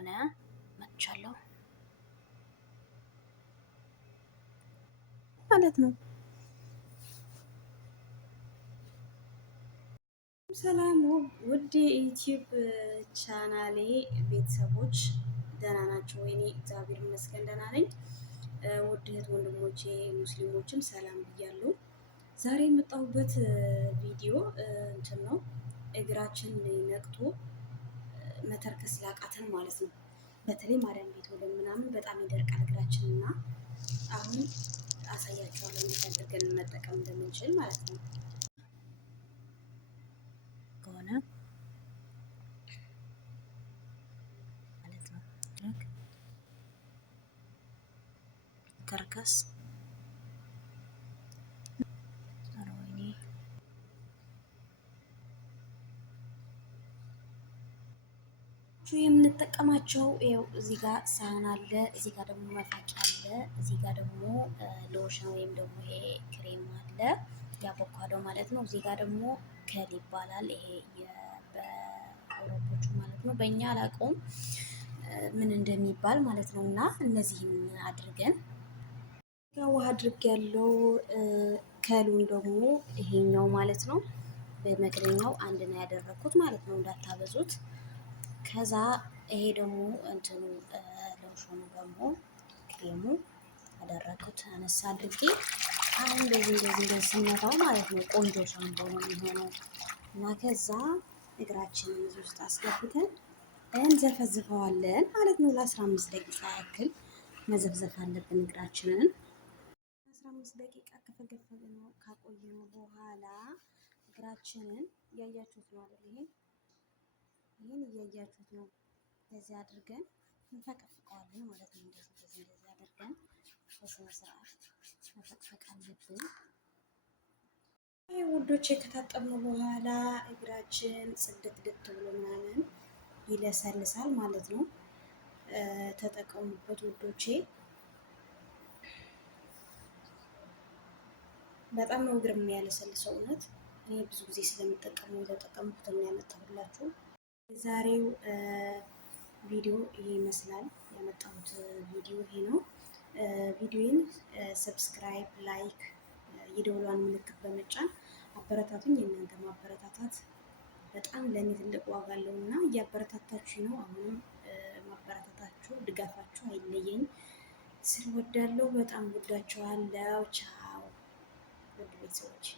ከሆነ መጥቻለሁ ማለት ነው። ሰላም ውድ የዩቲዩብ ቻናሌ ቤተሰቦች ደህና ናቸው ወይ? እኔ እግዚአብሔር ይመስገን ደህና ነኝ። ውድ እህት ወንድሞቼ ሙስሊሞችም ሰላም ብያለሁ። ዛሬ የመጣሁበት ቪዲዮ እንትን ነው፣ እግራችን ነቅቶ መተርከስ ላቃተን ማለት ነው። በተለይ ማዳም ቤት ወደ ምናምን በጣም ይደርቃል እግራችን እና አሁን አሳያቸዋለሁ እንዴት አድርገን መጠቀም እንደምንችል ማለት ነው። ከሆነ ማለት ነው ተርከስ የምንጠቀማቸው ይኸው እዚህ ጋር ሳህን አለ፣ እዚህ ጋር ደግሞ መፋቂያ አለ፣ እዚህ ጋር ደግሞ ሎሽን ወይም ደግሞ ይሄ ክሬም አለ ያቦካዶ ማለት ነው። እዚህ ጋር ደግሞ ከል ይባላል ይሄ በአውሮፖቹ ማለት ነው። በእኛ አላውቀውም ምን እንደሚባል ማለት ነው። እና እነዚህን አድርገን ውሃ አድርግ ያለው ከሉን ደግሞ ይሄኛው ማለት ነው። በመቅረኛው አንድ ነው ያደረኩት ማለት ነው፣ እንዳታበዙት። ከዛ ይሄ ደግሞ እንትኑ ሎሽኑ ደግሞ ክሬሙ ያደረኩት አነሳ አድርጌ አሁን እንደዚህ ስነፋው ማለት ነው ቆንጆ ሻምፖ ነው የሚሆነው። እና ከዛ እግራችንን እዚህ ውስጥ አስገብተን እንዘፈዝፈዋለን ማለት ነው። ለ15 ደቂቃ ያክል መዘፍዘፍ አለብን እግራችንን። 15 ደቂቃ ከፈገፈግነው ካቆየነው በኋላ እግራችንን እያያችሁት ነው አይደል? ይሄን እያያችሁት ነው። እንደዚህ አድርገን እንፈቀፍቀዋለን ማለት ነው። እንደዚህ አድርገን በስነ ስርዓት መፈቅፈቅ አለብን። ውዶቼ ከታጠብነው በኋላ እግራችን ጽድት ብሎ ምናምን ይለሰልሳል ማለት ነው። ተጠቀሙበት ውዶቼ። በጣም ነው እግር የሚያለሰልሰው እውነት። እኔ ብዙ ጊዜ ስለምጠቀመው የተጠቀምኩት ነው ያመጣሁላችሁ። የዛሬው ቪዲዮ ይሄ ይመስላል። ያመጣሁት ቪዲዮ ይሄ ነው። ቪዲዮን ሰብስክራይብ፣ ላይክ፣ የደወሏን ምልክት በመጫን አበረታቱኝ። የእናንተ ማበረታታት በጣም ለእኔ ትልቅ ዋጋ አለው እና እያበረታታችሁ ነው። አሁንም ማበረታታችሁ ድጋፋችሁ አይለየኝ። ስለወዳለሁ በጣም ወዳችኋለሁ። ቻው ውድ ቤተሰቦች።